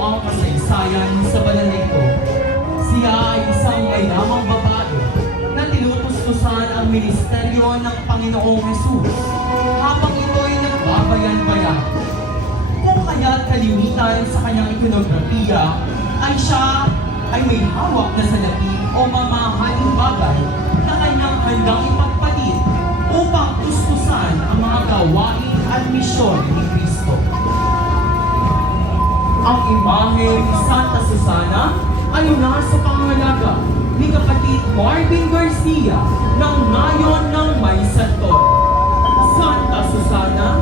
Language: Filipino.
Ang kasaysayan sa banal na ito. Siya ay isang mayamang babae na tinutustusan ang ministeryo ng Panginoong Hesus habang ito'y nagbabayan-bayan. Kung kaya't kalimitan sa kanyang ikonografiya ay siya ay may hawak na salapi o mamahaling bagay na kanyang handang ipagpalit upang tustusan ang mga gawain at misyon ni Kristo. Ang imahe ni Santa Susana ay nasa pangangalaga ni kapatid Marvin Garcia ng Ngayon ng May Santo. Santa Susana,